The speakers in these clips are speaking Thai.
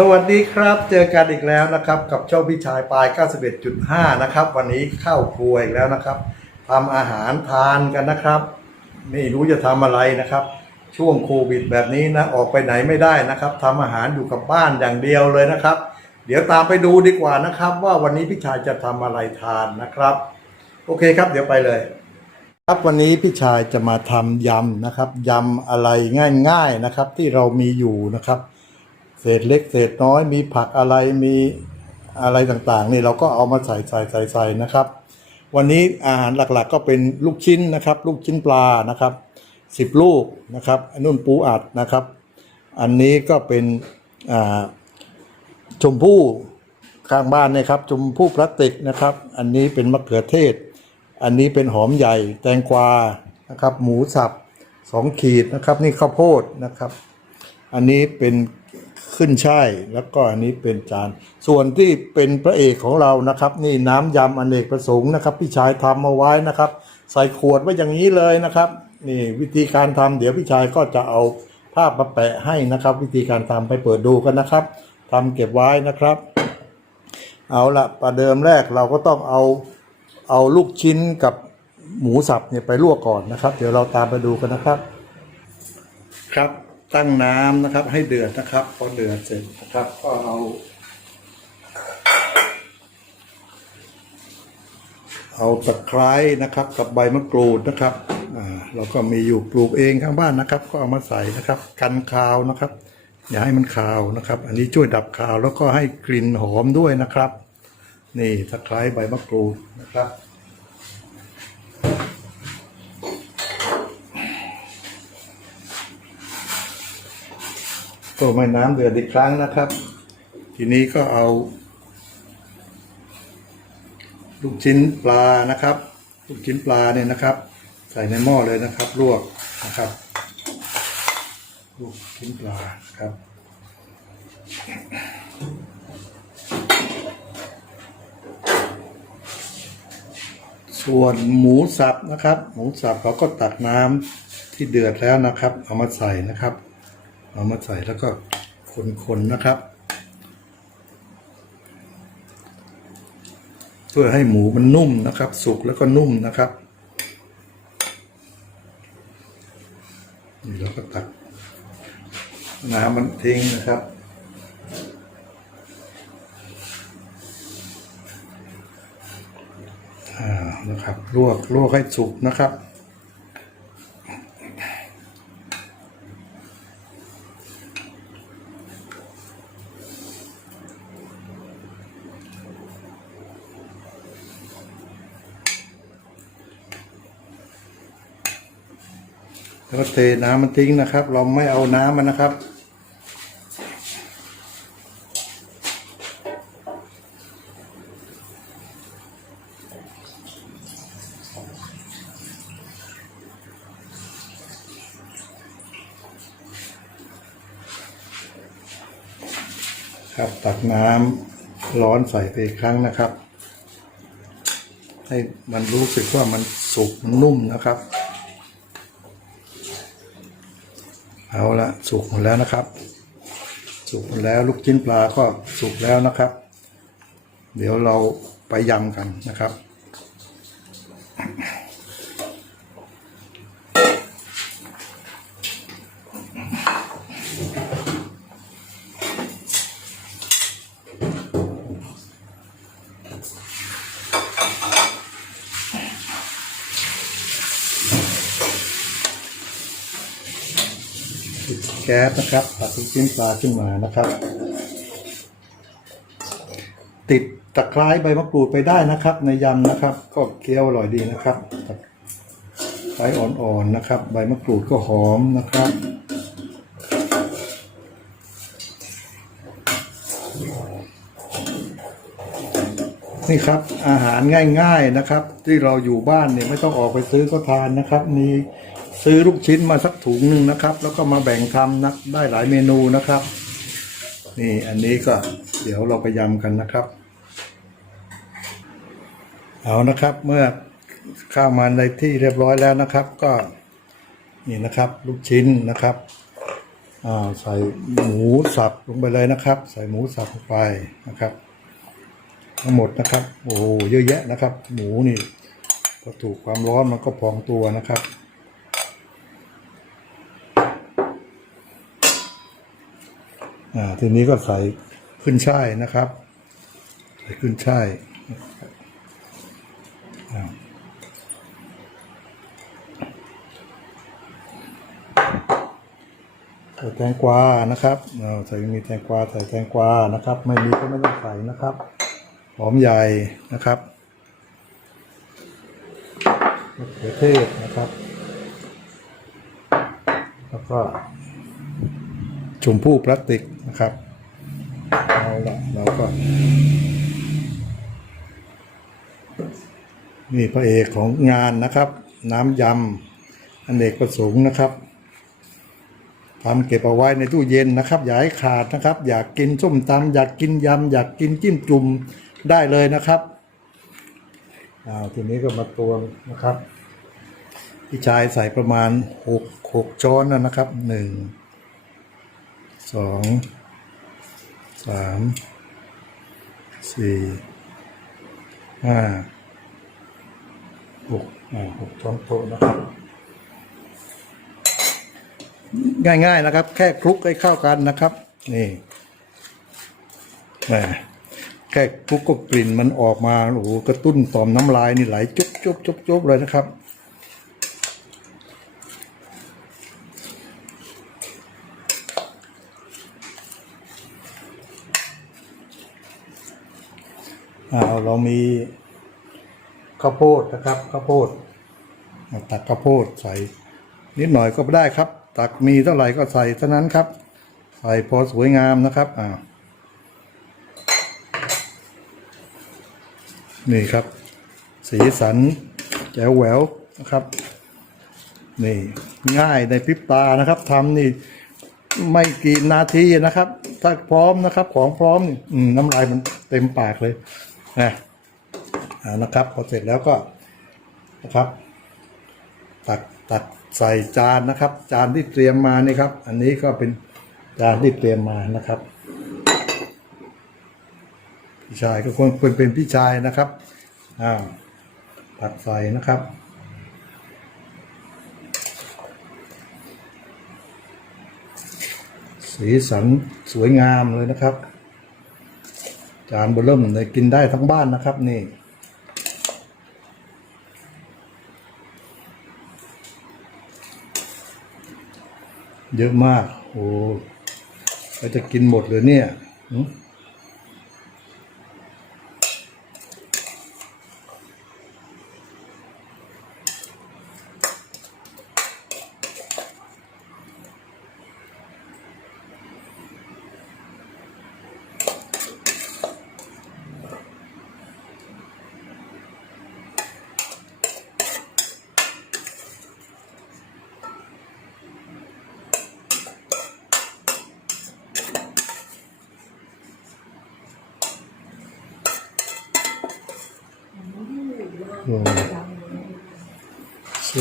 สวัสดีครับ เจอกันอีกแล้วนะครับ กับเจ้าพี่ชายปลาย 91.5 นะครับ วันนี้เข้าครัวอีกแล้วนะครับทำอาหารทานกันนะครับ ไม่รู้จะทำอะไรนะครับ ช่วงโควิดแบบนี้นะ ออกไปไหนไม่ได้นะครับทำอาหารอยู่กับบ้านอย่างเดียวเลยนะครับ เดี๋ยวตามไปดูดีกว่านะครับ ว่าวันนี้พี่ชายจะทำอะไรทานนะครับ โอเคครับ เดี๋ยวไปเลย ครับวันนี้พี่ชายจะมาทำยำนะครับยำอะไรง่าย ๆนะครับ ที่เรามีอยู่นะครับ เศษเล็กเศษน้อยมีผักอะไรมีอะไรต่างๆนี่เราก็เอามาใส่ใส่ใส่ใส่นะครับ วันนี้อาหารหลักๆก็เป็นลูกชิ้นนะครับ ลูกชิ้นปลานะครับสิบลูกนะครับอันนุ่นปูอัดนะครับ อันนี้ก็เป็นชมพู่ข้างบ้านนะครับชมพู่พลาสติกนะครับ อันนี้เป็นมะเขือเทศ อันนี้เป็นหอมใหญ่ แตงกวานะครับ หมูสับสองขีดนะครับ นี่ข้าวโพดนะครับ อันนี้เป็น ขึ้นช่ายแล้วก็อันนี้เป็นจาน ส่วนที่เป็นพระเอกของเรานะครับ นี่น้ำยำอเนกประสงค์นะครับ พี่ชายทำเอาไว้นะครับ ใส่ขวดไว้อย่างนี้เลยนะครับนี่วิธีการทำเดี๋ยวพี่ชายก็จะเอาภาพมาแปะให้นะครับ วิธีการทำไปเปิดดูกันนะครับทำเก็บไว้นะครับ เอาละประเดิมแรกเราก็ต้องเอาเอาลูกชิ้นกับหมูสับเนี่ยไปลวกก่อนนะครับ เดี๋ยวเราตามไปดูกันนะครับครับ ตั้งน้ำนะครับ ให้เดือดนะครับพอเดือดเสร็จนะครับ ก็เอา เอาตะไคร้นะครับ กับใบมะกรูดนะครับอ่าเราก็มีอยู่ปลูกเองข้างบ้านนะครับ ก็เอามาใส่นะครับ กันคาวนะครับ อย่าให้มันคาวนะครับ อันนี้ช่วยดับคาวแล้วก็ให้กลิ่นหอมด้วยนะครับ นี่ตะไคร้ใบมะกรูดนะครับ ก็ไม่น้ำเดือดอีกครั้งนะครับ ทีนี้ก็เอา ลูกชิ้นปลานะครับ ลูกชิ้นปลาเนี่ยนะครับ ใส่ในหม้อเลยนะครับ ลวกนะครับ ลูกชิ้นปลาครับส่วนหมูสับนะครับ หมูสับเราก็ตักน้ำที่เดือดแล้วนะครับ เอามาใส่นะครับ เอามาใส่แล้วก็คนๆนะครับ เพื่อให้หมูมันนุ่มนะครับ สุกแล้วก็นุ่มนะครับนี่เราก็ตักน้ำมันทิ้งนะครับอ่านะครับลวกลวกให้สุกนะครับ แล้วก็เทน้ำมันทิ้งนะครับ เราไม่เอาน้ำมันนะครับ ครับตักน้ำร้อนใส่ไปอีกครั้งนะครับ ให้มันรู้สึกว่ามันสุกมันนุ่มนะครับ เอาละสุกหมดแล้วนะครับ สุกหมดแล้วลูกชิ้นปลาก็สุกแล้วนะครับ เดี๋ยวเราไปยำกันนะครับ แก๊สนะครับตัดชิ้นปลาขึ้นมานะครับ ติดตะไคร้ใบมะกรูดไปได้นะครับ ในยำนะครับ ก็เคี้ยวอร่อยดีนะครับตะไคร้อ่อนๆนะครับ ใบมะกรูดก็หอมนะครับนี่ครับอาหารง่าย ๆนะครับ ที่เราอยู่บ้านเนี่ยไม่ต้องออกไปซื้อก็ทานนะครับ มี ซื้อลูกชิ้นมาสักถุงหนึ่งนะครับ แล้วก็มาแบ่งทำนะได้หลายเมนูนะครับ นี่อันนี้ก็เดี๋ยวเราไปยำกันนะครับ เอานะครับเมื่อข้าวมาในที่เรียบร้อยแล้วนะครับ ก็นี่นะครับ ลูกชิ้นนะครับอ่าใส่หมูสับลงไปเลยนะครับ ใส่หมูสับลงไปนะครับ ทั้งหมดนะครับ โอ้โหเยอะแยะนะครับ หมูนี่พอถูกความร้อนมันก็พองตัวนะครับ อ่าทีนี้ก็ใส่ขึ้นช่ายนะครับ ใส่ขึ้นช่ายใส่แตงกวานะครับอ่าใส่มีแตงกวาใส่แตงกวานะครับ ไม่มีก็ไม่ต้องใส่นะครับ หอมใหญ่นะครับมะเขือเทศนะครับ แล้วก็ ชมพู่พลาสติกนะครับ เอาละเราก็ นี่พระเอกของงานนะครับ น้ำยำอันเอกประสงค์นะครับทำเก็บเอาไว้ในตู้เย็นนะครับ อย่าให้ขาดนะครับ อยากกินส้มตำอยากกินยำอยากกินจิ้มจุ่มได้เลยนะครับอ้าวทีนี้ก็มาตวงนะครับ พี่ชายใส่ประมาณหกหกช้อนนะครับหนึ่ง สองสามสี่ห้าหกอ่าหกช้อนโต๊ะนะครับ ง่ายๆนะครับ แค่คลุกให้เข้ากันนะครับ นี่แหมแค่คลุกก็กลิ่นมันออกมาโอ้โหกระตุ้นต่อมน้ำลายนี่ไหลจุ๊บจุ๊บจุ๊บจุ๊บเลยนะครับ อ่าเรามีข้าวโพดนะครับข้าวโพดตักข้าวโพดใส่นิดหน่อยก็ได้ครับ ตักมีเท่าไหร่ก็ใส่เท่านั้นครับ ใส่พอสวยงามนะครับอ่านี่ครับ สีสันแจ๋วแหววนะครับ นี่ง่ายในพริบตานะครับทำนี่ไม่กี่นาทีนะครับ ถ้าพร้อมนะครับ ของพร้อมนี่อืมน้ำลายมันเต็มปากเลย นะอ่านะครับพอเสร็จแล้วก็นะครับ ตักตักใส่จานนะครับ จานที่เตรียมมานี่ครับ อันนี้ก็เป็นจานที่เตรียมมานะครับ พี่ชายก็ควรควรเป็นพี่ชายนะครับอ้าวตักใส่นะครับสีสันสวยงามเลยนะครับ จานเบนเริ่มเลยกินได้ทั้งบ้านนะครับนี่ เยอะมาก โอ้เราจะกินหมดเลยเนี่ย ส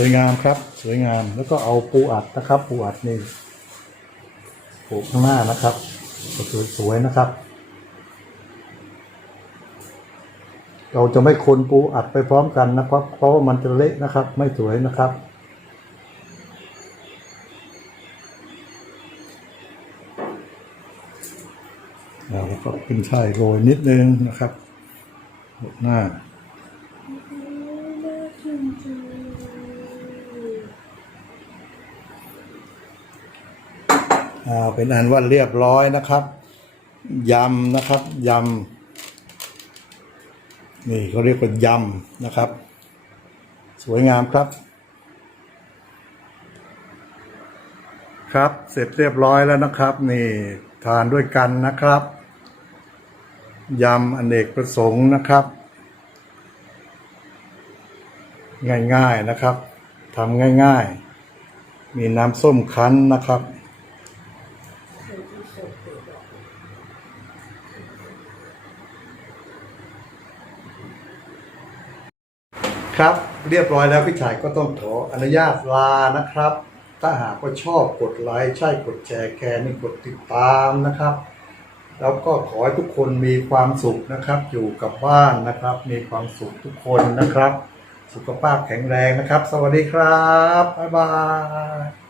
วยงามครับ สวยงามแล้วก็เอาปูอัดนะครับ ปูอัดนี่ปูข้างหน้านะครับสวยๆนะครับ เราจะไม่คนปูอัดไปพร้อมกันนะครับ เพราะว่ามันจะเละนะครับ ไม่สวยนะครับแล้วก็ขึ้นช่ายโรยนิดนึงนะครับหน้า อ่าเป็นอันว่าเรียบร้อยนะครับยำนะครับยำนี่เขาเรียกว่ายำนะครับ สวยงามครับ ครับเสร็จเรียบร้อยแล้วนะครับ นี่ทานด้วยกันนะครับยำอเนกประสงค์นะครับ ง่ายๆนะครับทำง่าย ๆ มีน้ำส้มคั้นนะครับ ครับ เรียบร้อยแล้วพี่ชายก็ต้องขออนุญาตลานะครับ ถ้าหากว่าชอบกดไลค์ใช่กดแชร์แคร์นี่กดติดตามนะครับ แล้วก็ขอให้ทุกคนมีความสุขนะครับ อยู่กับบ้านนะครับ มีความสุขทุกคนนะครับ สุขภาพแข็งแรงนะครับ สวัสดีครับบ๊ายบาย